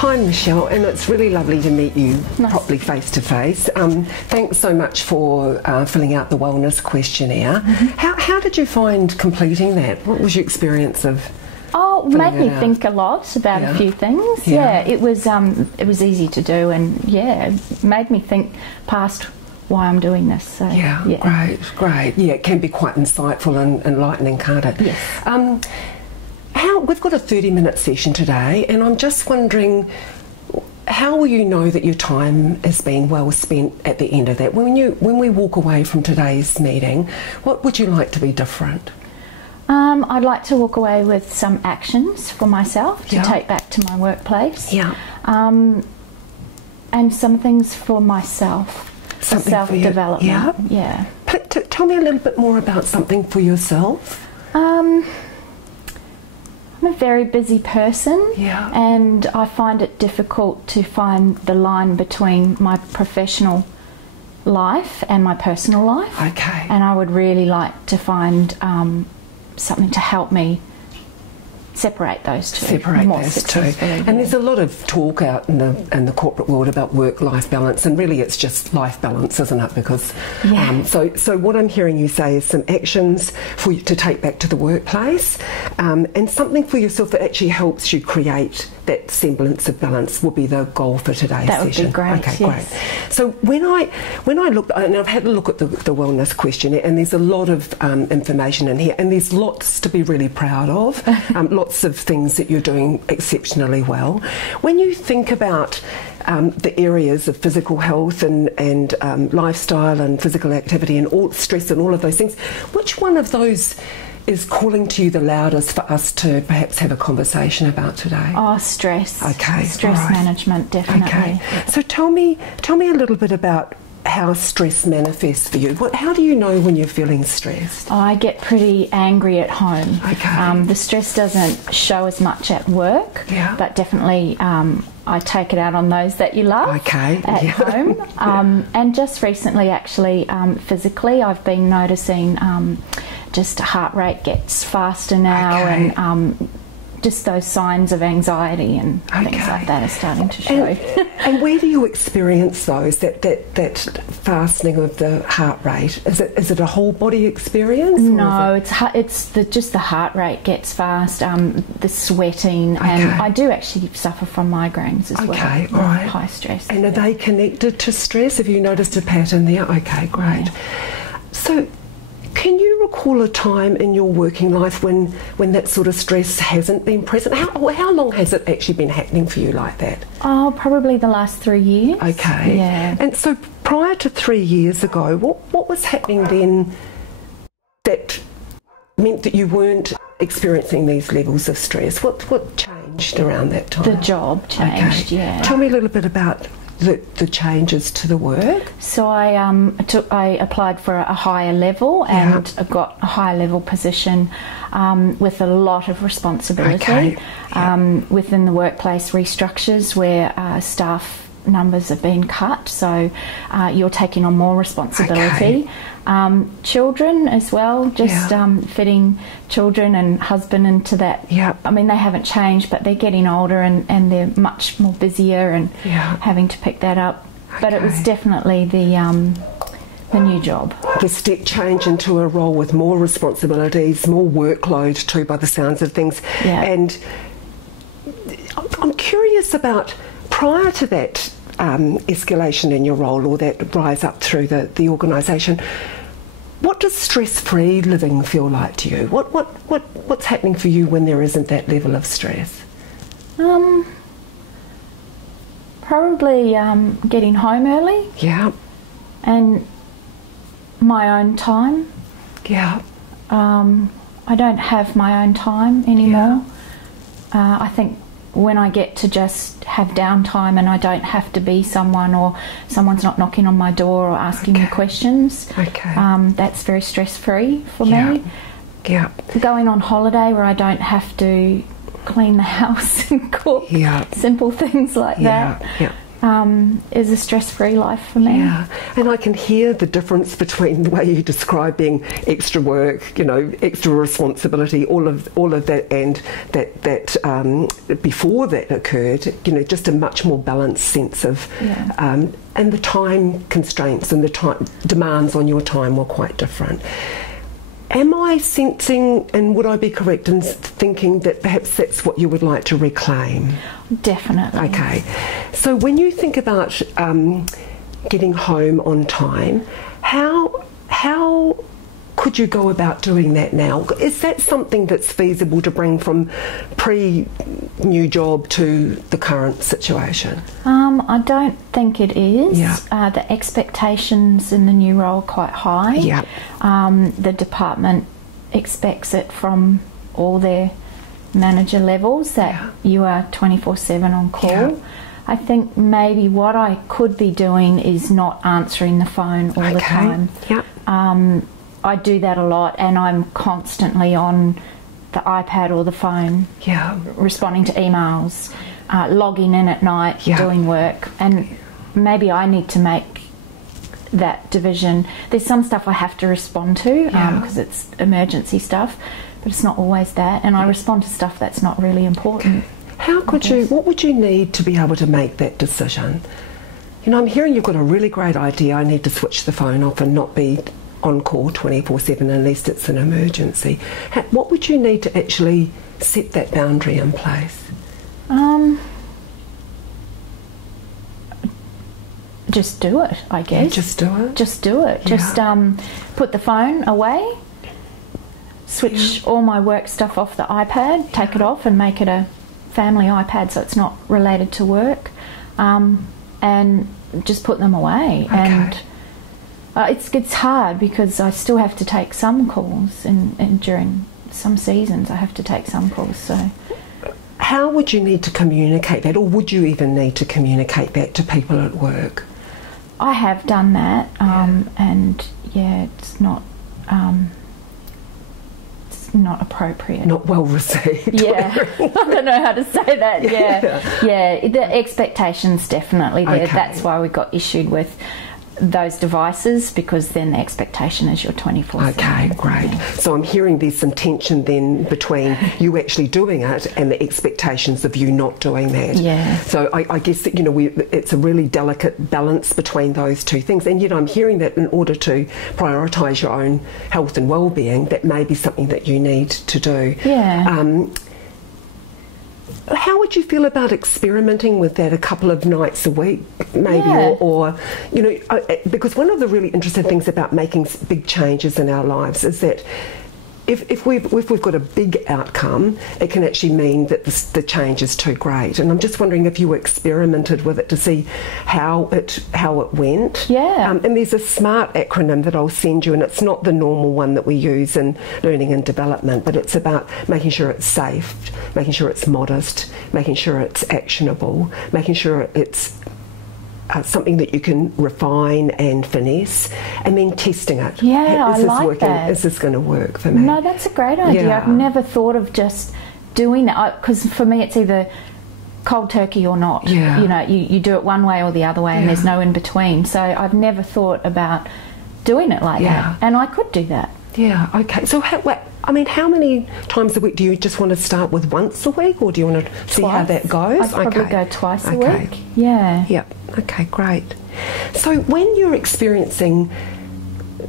Hi Michelle, and it's really lovely to meet you properly face to face. Thanks so much for filling out the wellness questionnaire. How did you find completing that? What was your experience of? Oh, it made me think a lot about a few things. Yeah, it was easy to do, and it made me think past why I'm doing this. So, great. Yeah, it can be quite insightful and enlightening, can't it? Yes. We've got a 30-minute session today, and I'm just wondering, how will you know that your time has been well spent at the end of that? When we walk away from today's meeting, what would you like to be different? I'd like to walk away with some actions for myself to take back to my workplace. Yeah. And some things for myself. Self-development. Yeah. Tell me a little bit more about something for yourself. I'm a very busy person, and I find it difficult to find the line between my professional life and my personal life. Okay. And I would really like to find something to help me separate those two. And there's a lot of talk out in the corporate world about work-life balance, and really it's just life balance, isn't it? Because so what I'm hearing you say is some actions for you to take back to the workplace, and something for yourself that actually helps you create that semblance of balance will be the goal for today's session. That would be great. Okay, great. So when I look, and I've had a look at the wellness questionnaire, and there's a lot of information in here, and there's lots to be really proud of, lots of things that you're doing exceptionally well. When you think about the areas of physical health and lifestyle and physical activity and all stress and all of those things, which one of those is calling to you the loudest for us to perhaps have a conversation about today? Oh, stress. Okay. Stress management, definitely. Okay. So tell me a little bit about how stress manifests for you. How do you know when you're feeling stressed? Oh, I get pretty angry at home. Okay. The stress doesn't show as much at work, but definitely I take it out on those that you love at home. And just recently, actually, physically, I've been noticing just heart rate gets faster now, and just those signs of anxiety and things like that are starting to show. And where do you experience those? That fastening of the heart rate? Is it a whole body experience? No, it's just the heart rate gets fast. The sweating, and I do actually suffer from migraines as well. Okay, all right. High stress. And are they connected to stress? Have you noticed a pattern there? Okay, great. Yeah. So, can you recall a time in your working life when that sort of stress hasn't been present? How long has it actually been happening for you like that? Oh, probably the last 3 years. Okay. Yeah. And so prior to 3 years ago, what was happening then that meant that you weren't experiencing these levels of stress? What changed around that time? The job changed, Tell me a little bit about the changes to the work. So I applied for a higher level and got a higher level position with a lot of responsibility within the workplace restructures where staff numbers have been cut, so you're taking on more responsibility. Children as well, just fitting children and husband into that. I mean, they haven't changed, but they're getting older and they're much more busier and having to pick that up. But it was definitely the new job. The step change into a role with more responsibilities, more workload too, by the sounds of things. And I'm curious about, prior to that escalation in your role, or that rise up through the organisation, what does stress-free living feel like to you? What's happening for you when there isn't that level of stress? Probably getting home early. And my own time. I don't have my own time anymore. I think when I get to just have downtime and I don't have to be someone, or someone's not knocking on my door or asking me questions, that's very stress-free for me. Going on holiday where I don't have to clean the house and cook, simple things like that. is a stress-free life for me. Yeah, and I can hear the difference between the way you describe being extra work, you know, extra responsibility, all of that, and that before that occurred, you know, just a much more balanced sense of, and the time constraints and the time demands on your time were quite different. Am I sensing, and would I be correct in thinking that perhaps that's what you would like to reclaim? Definitely. Okay. So when you think about getting home on time, how could you go about doing that now? Is that something that's feasible to bring from pre-new job to the current situation? I don't think it is. Yeah. The expectations in the new role are quite high. Yeah. The department expects it from all their manager levels that you are 24/7 on call. Yeah. I think maybe what I could be doing is not answering the phone all the time. Yeah. I do that a lot, and I'm constantly on the iPad or the phone, responding to emails, logging in at night, doing work, and maybe I need to make that division. There's some stuff I have to respond to because it's emergency stuff, but it's not always that, and I respond to stuff that's not really important. What would you need to be able to make that decision? You know, I'm hearing you've got a really great idea. I need to switch the phone off and not be on call 24/7 unless it's an emergency. What would you need to actually set that boundary in place? Just do it, I guess. Yeah, just do it? Just do it. Yeah. Just put the phone away, switch all my work stuff off the iPad, take it off and make it a family iPad so it's not related to work, and just put them away. Okay. And it's hard because I still have to take some calls, and during some seasons I have to take some calls. So, how would you need to communicate that, or would you even need to communicate that to people at work? I have done that, and it's not appropriate. Not well received. Yeah, I don't know how to say that. Yeah. The expectations definitely there. Okay. That's why we got issued with those devices, because then the expectation is you're 24/7. Okay, great. So I'm hearing there's some tension then between you actually doing it and the expectations of you not doing that. Yeah. So I guess that, you know, it's a really delicate balance between those two things. And yet I'm hearing that in order to prioritise your own health and well-being, that may be something that you need to do. Yeah. How would you feel about experimenting with that a couple of nights a week, maybe, or you know, because one of the really interesting things about making big changes in our lives is that if we've got a big outcome, it can actually mean that the change is too great. And I'm just wondering if you experimented with it to see how it went. Yeah. And there's a SMART acronym that I'll send you, and it's not the normal one that we use in learning and development, but it's about making sure it's safe, making sure it's modest, making sure it's actionable, making sure it's something that you can refine and finesse, and then testing it. Yeah, I like that. Is this going to work for me? No, that's a great idea. Yeah. I've never thought of just doing that, because for me it's either cold turkey or not. Yeah. You know, you do it one way or the other way, and there's no in between. So I've never thought about doing it like that, and I could do that. Yeah, okay. So how many times a week do you just want to start with? Once a week, or do you want to see how that goes? I'd probably go twice a week. Yeah. Yep. Okay, great. So when you're experiencing,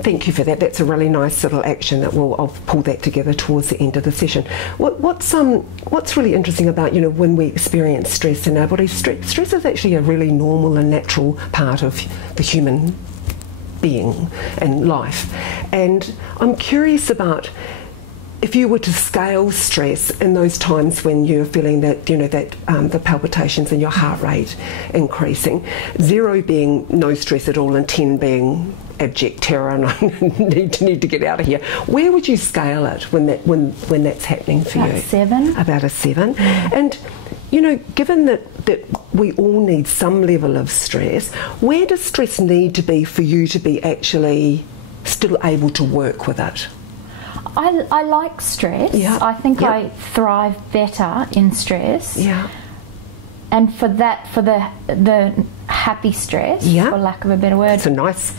thank you for that. That's a really nice little action that I'll pull that together towards the end of the session. What's really interesting about, you know, when we experience stress in our body, stress is actually a really normal and natural part of the human being and life. And I'm curious about, if you were to scale stress in those times when you're feeling that, you know, that the palpitations and your heart rate increasing, 0 being no stress at all and 10 being abject terror and I need to get out of here, where would you scale it when that's happening for you? About 7. About a 7. And you know, given that we all need some level of stress, where does stress need to be for you to be actually still able to work with it? I like stress. Yeah. I think I thrive better in stress. Yeah. And for that, for the happy stress, Yeah. for lack of a better word. It's a nice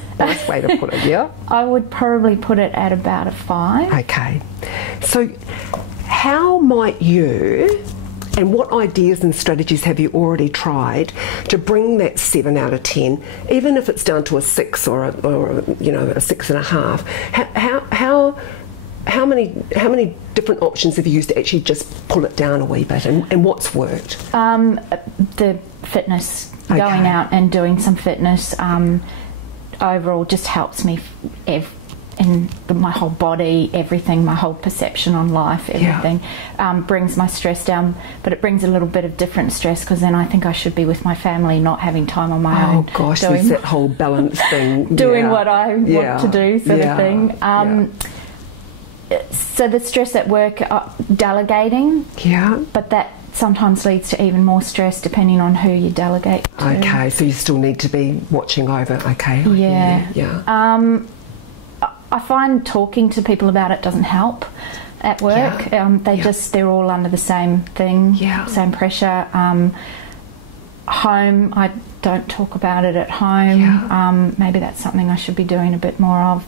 way to put it, yeah? I would probably put it at about a 5. Okay. So how might you, and what ideas and strategies have you already tried to bring that 7 out of 10, even if it's down to a 6 or a 6.5? How many different options have you used to actually just pull it down a wee bit, and what's worked? The fitness, going out and doing some fitness, overall just helps me in my whole body, everything, my whole perception on life, everything. Brings my stress down, but it brings a little bit of different stress, because then I think I should be with my family, not having time on my own. Oh gosh, there's that whole balance thing. Doing what I want to do, sort of thing. So the stress at work, delegating. Yeah. But that sometimes leads to even more stress depending on who you delegate to. Okay, so you still need to be watching over. Okay. Yeah. I find talking to people about it doesn't help at work. They're all under the same thing, same pressure. Home, I don't talk about it at home. Maybe that's something I should be doing a bit more of.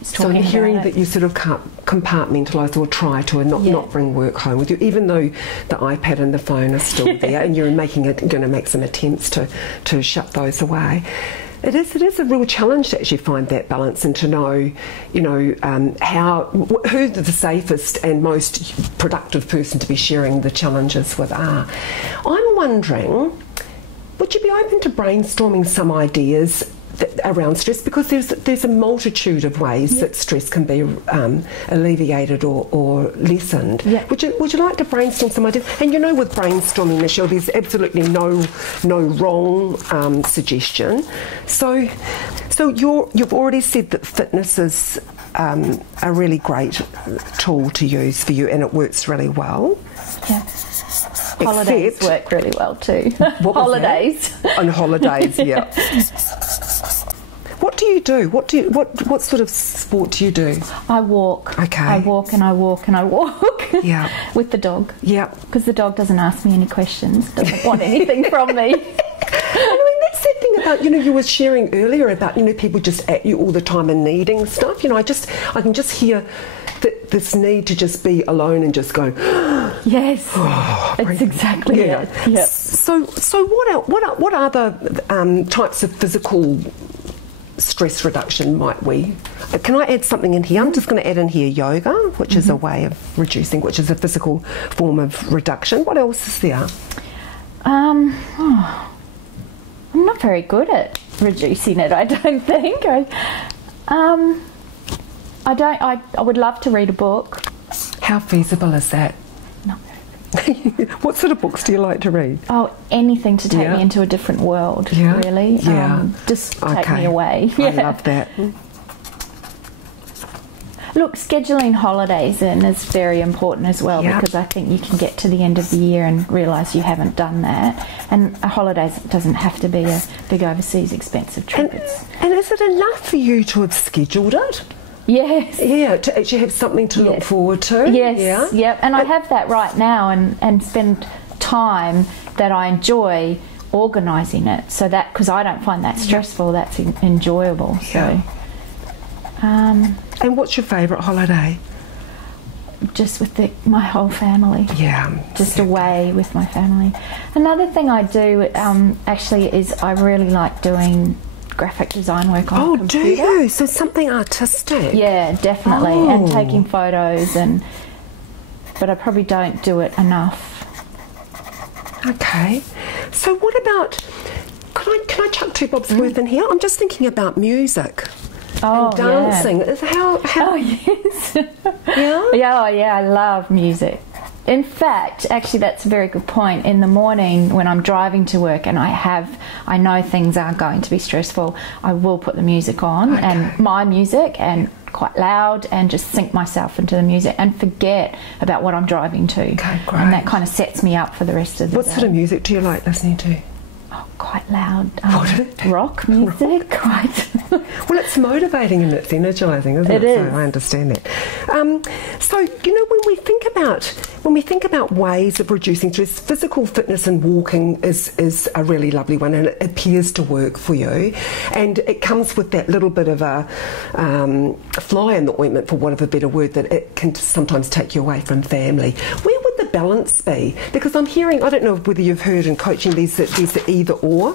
So I'm hearing that you sort of can't compartmentalise or try to not bring work home with you, even though the iPad and the phone are still there, and you're going to make some attempts to shut those away. It is a real challenge to actually find that balance and to know, who the safest and most productive person to be sharing the challenges with are. I'm wondering, would you be open to brainstorming some ideas around stress, because there's a multitude of ways that stress can be alleviated or lessened. Would you like to brainstorm some ideas? And with brainstorming, Michelle, there's absolutely no wrong suggestion. So you've already said that fitness is a really great tool to use for you, and it works really well. Yeah. Holidays work really well too. Holidays. On holidays, yeah. What do you do? What sort of sport do you do? I walk. Okay. I walk and I walk and I walk. Yeah. With the dog. Yeah. Because the dog doesn't ask me any questions, doesn't want anything from me. That's the thing about, you were sharing earlier about, people just at you all the time and needing stuff. I can just hear this need to just be alone and just go. Yes, it's exactly it. Yep. So what other types of physical stress reduction might we? Can I add something in here? I'm just going to add in here yoga, which is a way of reducing, which is a physical form of reduction. What else is there? I'm not very good at reducing it, I don't think. I would love to read a book. How feasible is that? Not What sort of books do you like to read? Oh, anything to take me into a different world, really. Just take me away. I love that. Look, scheduling holidays in is very important as well, because I think you can get to the end of the year and realise you haven't done that. And a holiday doesn't have to be a big overseas expensive trip. And is it enough for you to have scheduled it? Yes. Yeah, to actually have something to look forward to. Yes. Yeah. And I have that right now, and spend time that I enjoy organising it. So that, because I don't find that stressful, that's enjoyable. So. And what's your favourite holiday? Just with my whole family. Yeah. Just away with my family. Another thing I do actually is I really like doing graphic design work on a computer. Oh, do you? So something artistic? Yeah, definitely. And taking photos, but I probably don't do it enough. Okay. So what about, can I chuck 2 bobs worth in here? I'm just thinking about music. And dancing. How Oh, yes. Yeah? I love music. In fact, actually, that's a very good point. In the morning when I'm driving to work and I know things are going to be stressful, I will put the music on, and my music, and quite loud, and just sink myself into the music and forget about what I'm driving to. Okay, great. And that kind of sets me up for the rest of the day. What sort of music do you like listening to? Oh, quite loud. Rock music. Quite. Well, it's motivating and it's energising, isn't it? It is. So I understand that. So, you know, when we think about ways of reducing stress, physical fitness and walking is a really lovely one, and it appears to work for you. And it comes with that little bit of a fly in the ointment, for want of a better word, that it can sometimes take you away from family. Where would the balance be? Because I'm hearing, I don't know whether you've heard in coaching, there's the either or.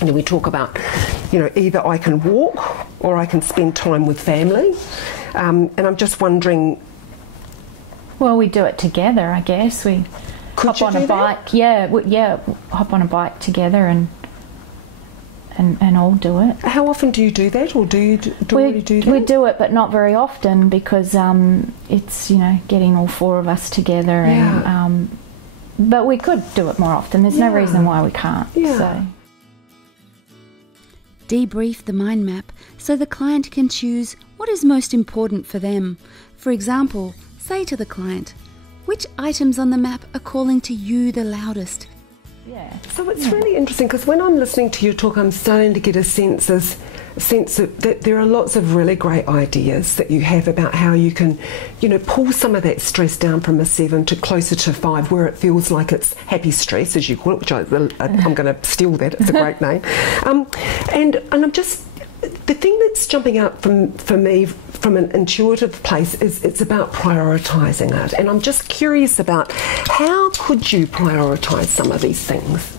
And then we talk about, you know, either I can walk or I can spend time with family. And I'm just wondering... Well, we do it together, I guess. We hop on a bike. Yeah, hop on a bike together and all do it. How often do you do that, or do you already do that? We do it, but not very often, because it's, you know, getting all four of us together. Yeah. And but we could do it more often. There's no reason why we can't. Yeah. So. Debrief the mind map so the client can choose what is most important for them. For example, say to the client, which items on the map are calling to you the loudest? Yeah. So it's really interesting, because when I'm listening to you talk, I'm starting to get a sense that there are lots of really great ideas that you have about how you can, you know, pull some of that stress down from a 7 to closer to 5, where it feels like it's happy stress, as you call it, which I'm going to steal that. It's a great name. And I'm just... The thing that's jumping out for me from an intuitive place is it's about prioritising it. And I'm just curious about how could you prioritise some of these things?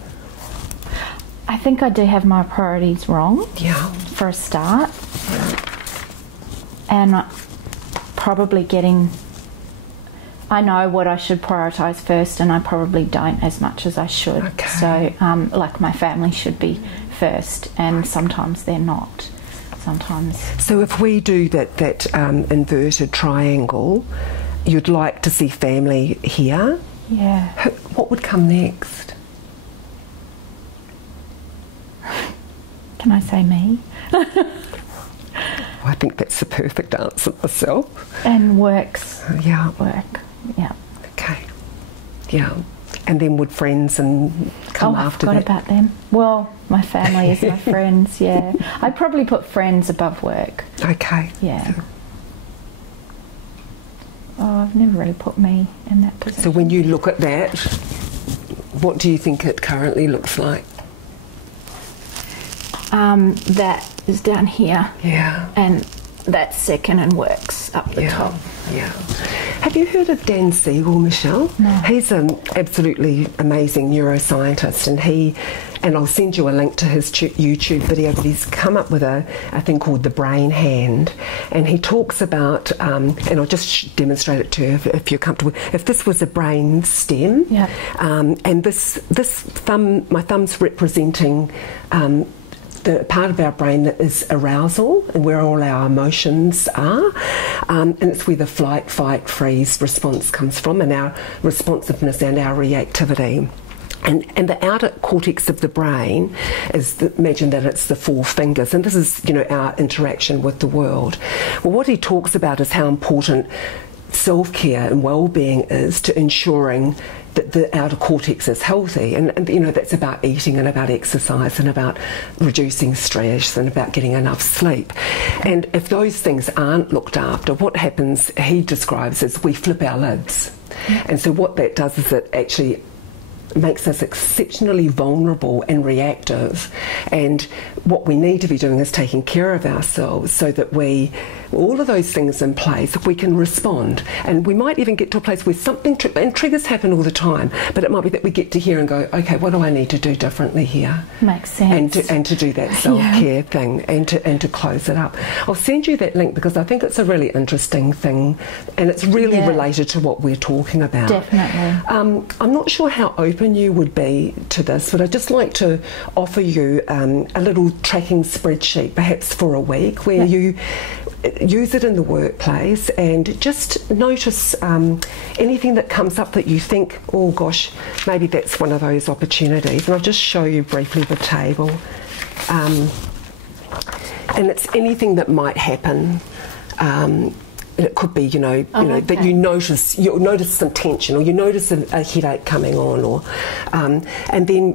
I think I do have my priorities wrong. Yeah. For a start. And probably I know what I should prioritise first, and I probably don't as much as I should. Okay. So, like, my family should be first, and sometimes they're not. Sometimes. So if we do that inverted triangle, you'd like to see family here. Yeah. What would come next? Can I say me? I think that's the perfect answer myself. And works. Yeah. Work. Yeah. Okay. Yeah. And then would friends and come after that? I forgot about them. Well, my family is my friends, yeah. I'd probably put friends above work. Okay. Yeah. Oh, I've never really put me in that position. So when you look at that, what do you think it currently looks like? That is down here. Yeah. And that's second, and works up the top. Yeah. Have you heard of Dan Siegel, Michelle? No. He's an absolutely amazing neuroscientist, and I'll send you a link to his YouTube video, but he's come up with a thing called the brain hand, and he talks about, and I'll just demonstrate it to you if you're comfortable. If this was a brain stem, and this thumb, my thumb's representing the part of our brain that is arousal and where all our emotions are, and it's where the flight, fight, freeze response comes from, and our responsiveness and our reactivity. And the outer cortex of the brain is, imagine that it's the 4 fingers, and this is, you know, our interaction with the world. Well, what he talks about is how important self-care and well-being is to ensuring that the outer cortex is healthy, and you know, that's about eating and about exercise and about reducing stress and about getting enough sleep. And if those things aren't looked after, what happens, he describes, is we flip our lids. And so what that does is it actually makes us exceptionally vulnerable and reactive, and what we need to be doing is taking care of ourselves so that all of those things in place, we can respond. And we might even get to a place where something, and triggers happen all the time, but it might be that we get to here and go, okay, what do I need to do differently here? Makes sense. And to do that self-care thing, and to close it up. I'll send you that link because I think it's a really interesting thing, and it's really related to what we're talking about. Definitely. I'm not sure how open you would be to this, but I'd just like to offer you a little tracking spreadsheet, perhaps for a week, where you use it in the workplace and just notice anything that comes up that you think, oh gosh, maybe that's one of those opportunities. And I'll just show you briefly the table. And it's anything that might happen it could be, that you'll notice some tension, or you notice a headache coming on, or and then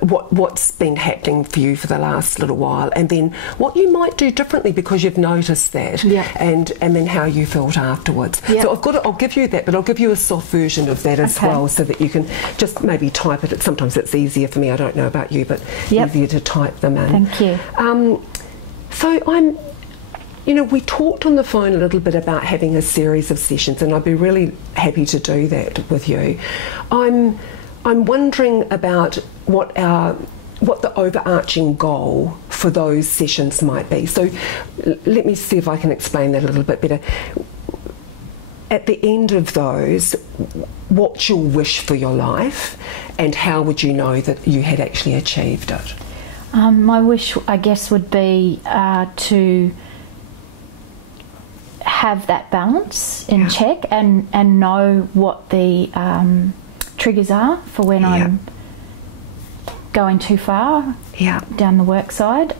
what's been happening for you for the last little while, and then what you might do differently because you've noticed that, and then how you felt afterwards. So I'll give you that, but I'll give you a soft version of that as well, so that you can just maybe type it. Sometimes it's easier for me. I don't know about you, but easier to type them in. Thank you. So we talked on the phone a little bit about having a series of sessions, and I'd be really happy to do that with you. I'm wondering about what the overarching goal for those sessions might be. So let me see if I can explain that a little bit better. At the end of those, what's your wish for your life, and how would you know that you had actually achieved it? My wish, I guess, would be to have that balance in check, and know what the triggers are for when I'm going too far down the work side.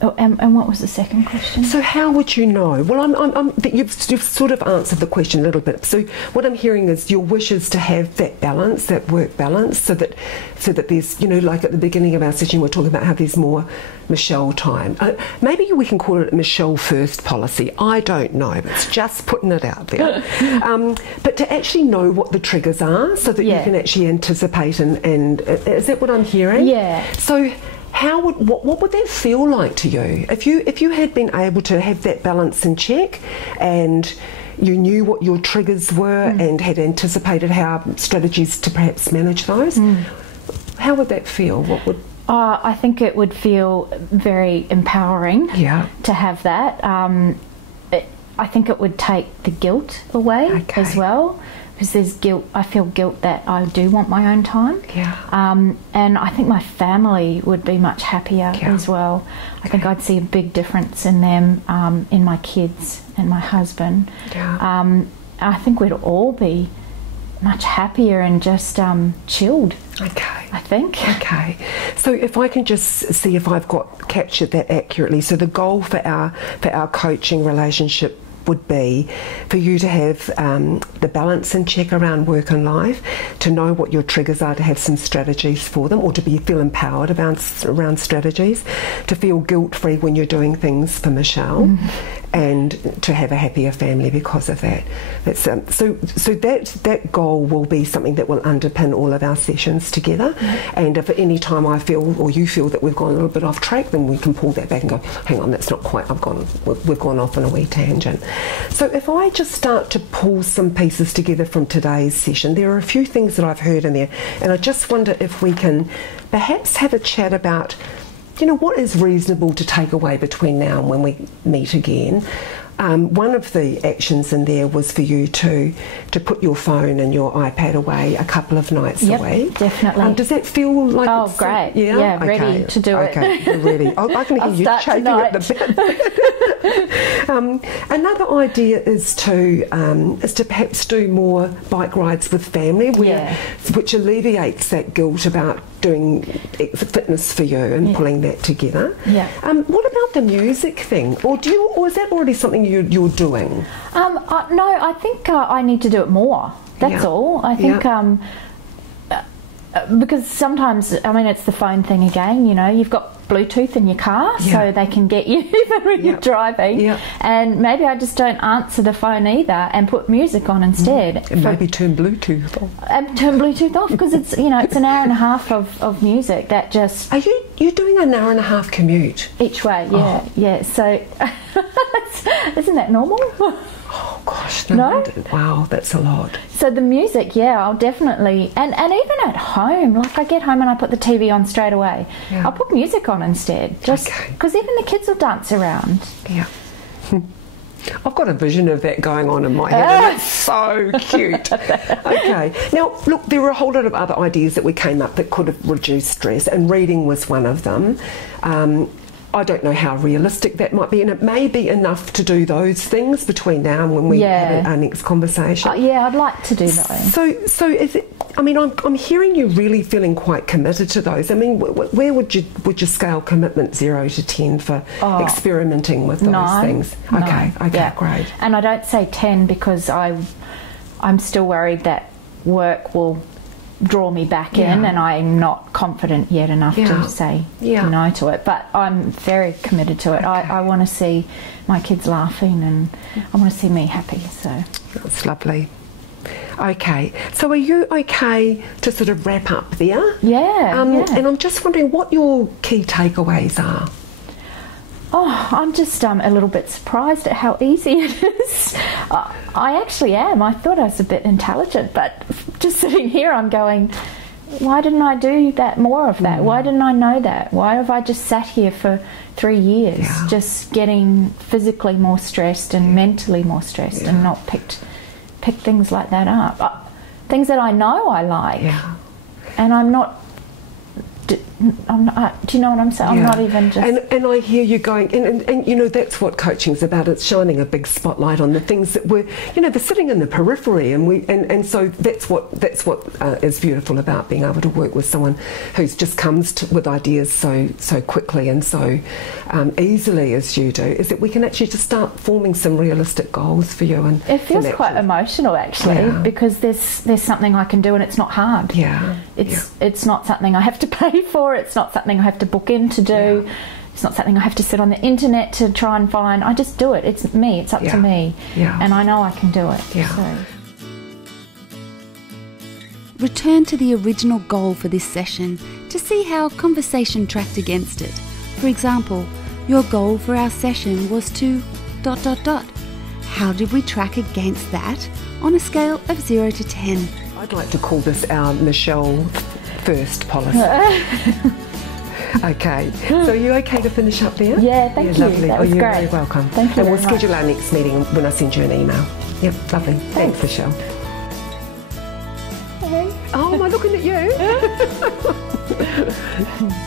And what was the second question? So how would you know? Well, you've sort of answered the question a little bit. So what I'm hearing is your wish is to have that balance, that work balance, so that there's, like at the beginning of our session, we're talking about how there's more Michelle time. Maybe we can call it a Michelle first policy. I don't know, but it's just putting it out there. But to actually know what the triggers are, so that you can actually anticipate and is that what I'm hearing? Yeah. So what would that feel like to you if you had been able to have that balance in check, and you knew what your triggers were and had anticipated how strategies to perhaps manage those? How would that feel? I think it would feel very empowering to have that. I think it would take the guilt away as well, because there's guilt. I feel guilt that I do want my own time. And I think my family would be much happier as well. I think I'd see a big difference in them, in my kids and my husband. I think we'd all be much happier and just chilled. I think. So if I can just see if I've captured that accurately. So the goal for our coaching relationship would be for you to have the balance in check around work and life, to know what your triggers are, to have some strategies for them, or to feel empowered around strategies, to feel guilt-free when you're doing things for Michelle, and to have a happier family because of that. That's so that goal will be something that will underpin all of our sessions together. And if at any time I feel, or you feel, that we've gone a little bit off track, then we can pull that back and go, hang on, that's not quite, we've gone off on a wee tangent. So if I just start to pull some pieces together from today's session, there are a few things that I've heard in there, and I just wonder if we can perhaps have a chat about, what is reasonable to take away between now and when we meet again. One of the actions in there was for you to put your phone and your iPad away a couple of nights a week. Definitely. Does that feel like it's great? Yeah, ready to do it. Okay, you're ready. I can hear you chafing at the bit. Another idea is to perhaps do more bike rides with family, which alleviates that guilt about doing fitness for you and pulling that together. What about the music thing, or is that already something you're doing? No, I think I need to do it more. That's all. I think because sometimes, it's the phone thing again. You've got Bluetooth in your car, so they can get you even when you're driving. And maybe I just don't answer the phone either, and put music on instead. And maybe turn Bluetooth off. Turn Bluetooth off, because it's it's an hour and a half of music that just. Are you doing an hour and a half commute each way? Yeah. So isn't that normal? Oh gosh, no. Wow, that's a lot. So the music, I'll definitely, and even at home, like I get home and I put the TV on straight away. I'll put music on instead, just because even the kids will dance around. I've got a vision of that going on in my head, and it's so cute. Okay, now look, there were a whole lot of other ideas that we came up that could have reduced stress, and reading was one of them. I don't know how realistic that might be, and it may be enough to do those things between now and when we have our next conversation. Yeah, I'd like to do those. So is it? I mean, I'm hearing you really feeling quite committed to those. I mean, where would you scale commitment 0 to 10 for experimenting with those things? Okay, great. And I don't say 10 because I'm still worried that work will draw me back in, and I'm not confident yet enough to say no to it, but I'm very committed to it. I want to see my kids laughing, and I want to see me happy. So that's lovely. Okay, so are you okay to sort of wrap up there? And I'm just wondering what your key takeaways are. I'm just a little bit surprised at how easy it is. I actually am. I thought I was a bit intelligent, but just sitting here I'm going, why didn't I do that more of that? Why didn't I know that? Why have I just sat here for 3 years just getting physically more stressed and mentally more stressed and not picked things like that up? Things that I know I like, and I'm not. Do you know what I'm saying? I'm not even just... And I hear you going, and you know, that's what coaching's about. It's shining a big spotlight on the things that were, you know, they're sitting in the periphery, and so that's what is beautiful about being able to work with someone who's just comes with ideas so quickly and so easily as you do, is that we can actually just start forming some realistic goals for you. And it feels quite emotional, actually, because there's something I can do, and it's not hard. It's not something I have to pay for. It's not something I have to book in to do. It's not something I have to sit on the internet to try and find. I just do it. It's me. It's up to me. And I know I can do it. So. Return to the original goal for this session to see how conversation tracked against it. For example, your goal for our session was to ... How did we track against that on a scale of 0 to 10? I'd like to call this our Michelle first policy. Okay, so are you okay to finish up there? Yeah, thank you. Lovely. That was you're great. very welcome. Thank you. And we'll schedule our next meeting when I send you an email. Yep, lovely. Thanks Michelle. Hey. Oh, am I looking at you?